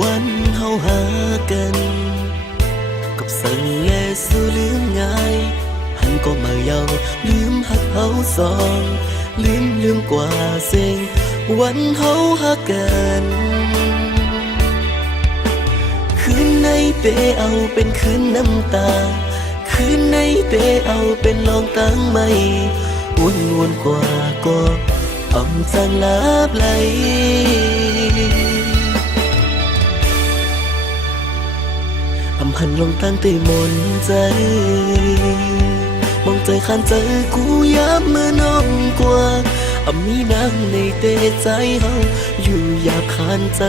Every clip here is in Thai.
วันเฮาหากันกับสั่งแลสู้ลืมง่ายหันก็มาเยาลืมหักเฮาสองลืมกว่าเสียงวันเฮาหากันคืนในเปเอาเป็นคืนน้ำตาคืนในเปเอาเป็นลองตั้งไม่วนกว่าก็อ่อมจางลับไหลอำหันลงตั้งตีมนใจมองใจขันใจกูย้ำเมื่อน้องกว่ามีนางในเตะใจเฮาอยู่อยากขันใจ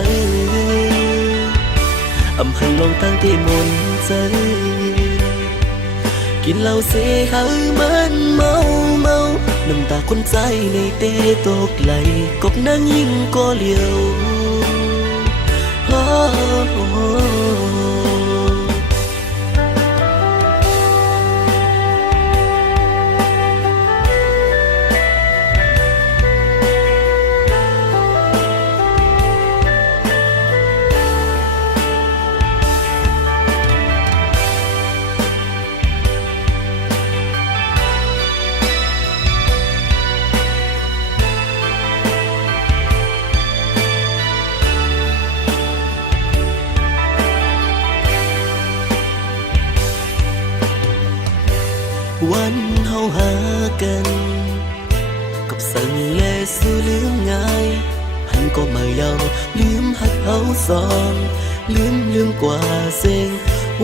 หันลงตั้งตีมนใจกินเหล้าเสียหามันเมาน้ำตาคนใจในเตะตกไหลกบนางยิ่งก็เลี้ยววันเฮาหากันกับสั่งแลสู้ลืมง่ายหันก็มาเยาลืมหักเฮาสองลืมกว่าเสียง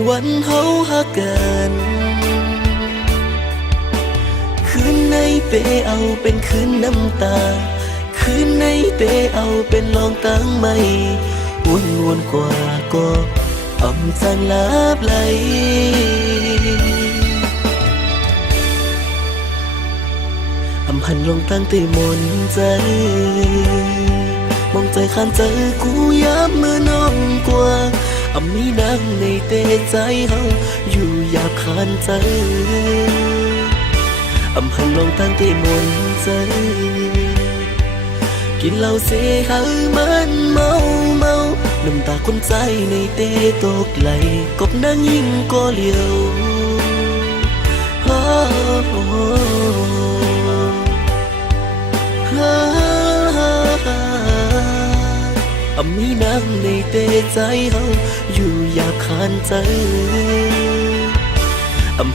วันเฮาหากันคืนในเปเอาเป็นคืนน้ำตาคืนในเปเอาเป็นลองตั้งไม่วนกว่าก็อ่อมจางลับไหลหันลงตั้งตีมนใจมองใจขันใจกูย้ำเมื่อน้องกว่ามีนางในเตะใจเฮาอยู่อยากขันใจหันลงตั้งตีมนใจกินเหล้าเสียหามันเมาน้ำตาคนใจในเตะตกไหลกบนางยิ่งก็เลี้ยวมีนางในเตะใจเฮาอยู่อยากขันใจ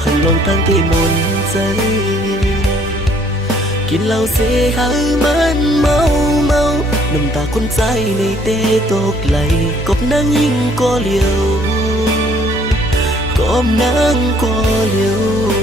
หันลงตั้งตีมนใจกินเหล้าเสียหามันเมาน้ำตาคนใจในเตะตกไหลกบนางยิ่งก็เลี้ยวกบนางก็เลี้ยว